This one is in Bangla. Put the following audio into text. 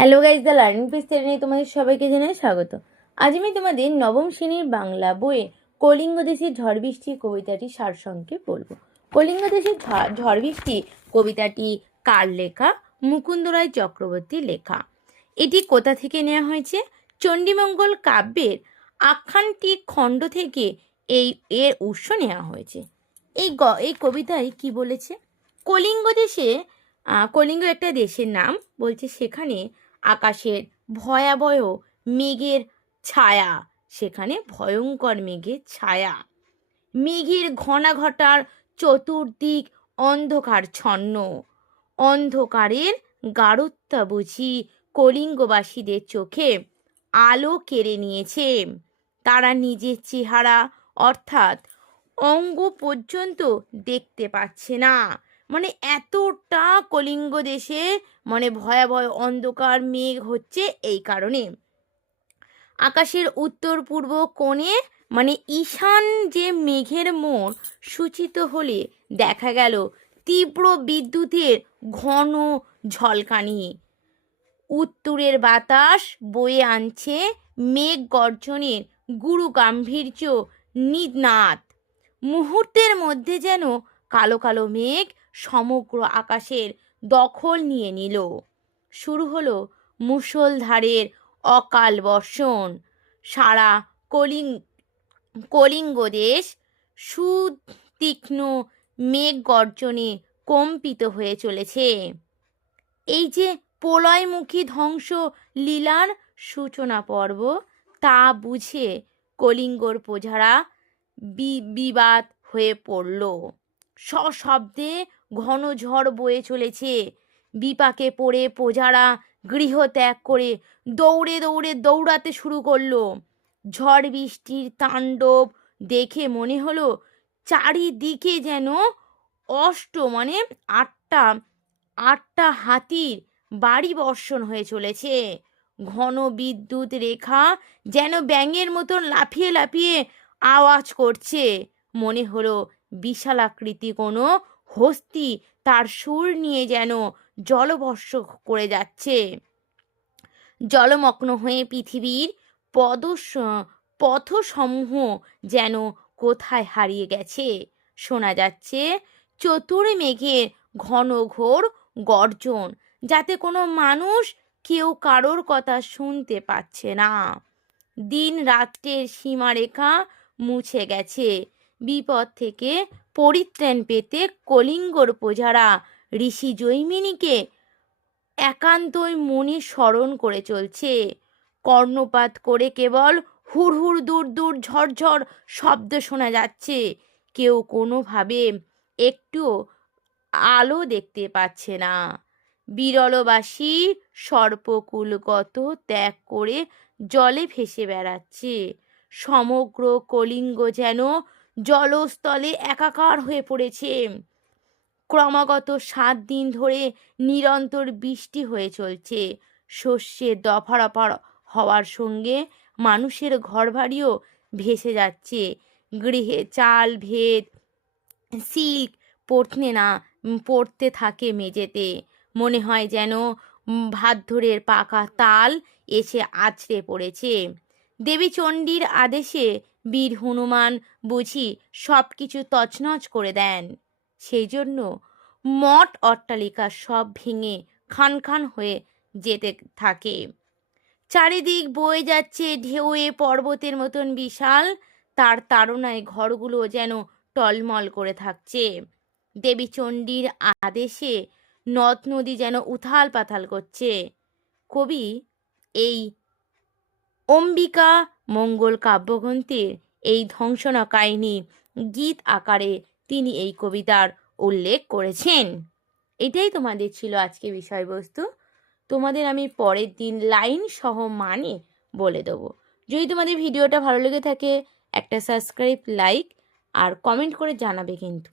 Hello guys, the learning page চ্যানেলে তোমাদের সবাইকে জানাই স্বাগত। আজ আমি তোমাদের নবম শ্রেণীর বাংলা বইয়ে কলিঙ্গ দেশের ঝড় বৃষ্টি কবিতাটি সারসংক্ষেপে বলবো। কলিঙ্গ দেশের ঝড় বৃষ্টি কবিতাটি কার লেখা? মুকুন্দ রায় চক্রবর্তীর লেখা। এটি কোথা থেকে নেওয়া হয়েছে? চণ্ডীমঙ্গল কাব্যের আখ্যানটি খণ্ড থেকে এর উৎস নেওয়া হয়েছে। এই কবিতায় কি বলেছে? কলিঙ্গ দেশে কলিঙ্গ একটা দেশের নাম বলছে, সেখানে আকাশের ভয়াবহ মেঘের ছায়া, সেখানে ভয়ঙ্কর মেঘের ছায়া, মেঘের ঘটার চতুর্দিক অন্ধকারচ্ছন্ন, অন্ধকারের গাঢ়তা বুঝি কলিঙ্গবাসীদের চোখে আলো কেড়ে নিয়েছে। তারা নিজের চেহারা অর্থাৎ অঙ্গ পর্যন্ত দেখতে পাচ্ছে না। মানে এতটা কলিঙ্গ দেশে ভয়াবহ অন্ধকার মেঘ হচ্ছে। এই কারণে আকাশের উত্তর পূর্ব কোণে ঈশান যে মেঘের মোড় সূচিত হলে দেখা গেল তীব্র বিদ্যুতের ঘন ঝলকানি। উত্তরের বাতাস বয়ে আনছে মেঘ গর্জনের গুরু গাম্ভীর্য নিনাদ। মুহূর্তের মধ্যে যেন কালো কালো মেঘ সমগ্র আকাশের দখল নিয়ে নিল। শুরু হলো মুষলধারের অকাল বর্ষণ। সারা কলিঙ্গ দেশ সুতীক্ষ্ণ মেঘ গর্জনে কম্পিত হয়ে চলেছে। এই যে প্রলয়মুখী ধ্বংস লীলার সূচনা পর্ব, তা বুঝে কলিঙ্গর প্রজারা বিবাদ হয়ে পড়ল। সশব্দে ঘন ঝড় বয়ে চলেছে। বিপাকে পড়ে প্রজারা গৃহ ত্যাগ করে দৌড়াতে শুরু করলো। ঝড় বৃষ্টির তাণ্ডব দেখে মনে হলো চারিদিকে যেন আটটা হাতির বাড়ি বর্ষণ হয়ে চলেছে। ঘন বিদ্যুৎ রেখা যেন ব্যাঙের মতন লাফিয়ে লাফিয়ে আওয়াজ করছে। মনে হলো বিশালাকৃতি কোনো হস্তি তার সুর নিয়ে যেন জলবর্ষ করে যাচ্ছে। জলমগ্ন হয়ে পৃথিবীর পথসমূহ যেন কোথায় হারিয়ে গেছে। শোনা যাচ্ছে চতুর্মেঘের ঘন ঘোর গর্জন, যাতে কোনো মানুষ কেউ কারোর কথা শুনতে পাচ্ছে না। দিন রাত্রের সীমারেখা মুছে গেছে। বিপদ থেকে পরিত্রাণ পেতে কলিঙ্গর প্রজারা ঋষি জৈমিনীকে একান্তই মনে স্মরণ করে চলছে। কর্ণপাত করে কেবল হুড় হুড় দূর দূর ঝড়ঝড় শব্দ শোনা যাচ্ছে। কেউ কোনোভাবে একটু আলো দেখতে পাচ্ছে না। বিরলবাসী সর্পকুলগত ত্যাগ করে জলে ভেসে বেড়াচ্ছে। সমগ্র কলিঙ্গ যেন জলস্থলে একাকার হয়ে পড়েছে। ক্রমাগত 7 দিন ধরে নিরন্তর বৃষ্টি হয়ে চলছে। শস্যের দফারফা হওয়ার সঙ্গে মানুষের ঘরবাড়িও ভেসে যাচ্ছে। গৃহে চাল ভেদ সিল্ক পড়তে থাকে মেঝেতে। মনে হয় যেন ভাদ্রের পাকা তাল এসে আছড়ে পড়েছে। দেবী চণ্ডীর আদেশে বীর হনুমান বুঝি সব কিছু তছনছ করে দেন। সেই জন্য মঠ অট্টালিকা সব ভেঙে খান খান হয়ে যেতে থাকে। চারিদিক বয়ে যাচ্ছে ঢেউয়ে পর্বতের মতন বিশাল। তার তাড়নায় ঘরগুলো যেন টলমল করে থাকছে। দেবী চণ্ডীর আদেশে নদ নদী যেন উথাল পাথাল করছে। কবি এই অম্বিকা মঙ্গল কাব্যগ্রন্থের এই ধ্বংসনা কাহিনী গীত আকারে তিনি এই কবিতার উল্লেখ করেছেন। এটাই তোমাদের ছিল আজকে বিষয়বস্তু। তোমাদের আমি পরের দিন লাইন সহ বলে দেবো। যদি তোমাদের ভিডিওটা ভালো লেগে থাকে, একটা সাবস্ক্রাইব, লাইক আর কমেন্ট করে জানাবে কিন্তু।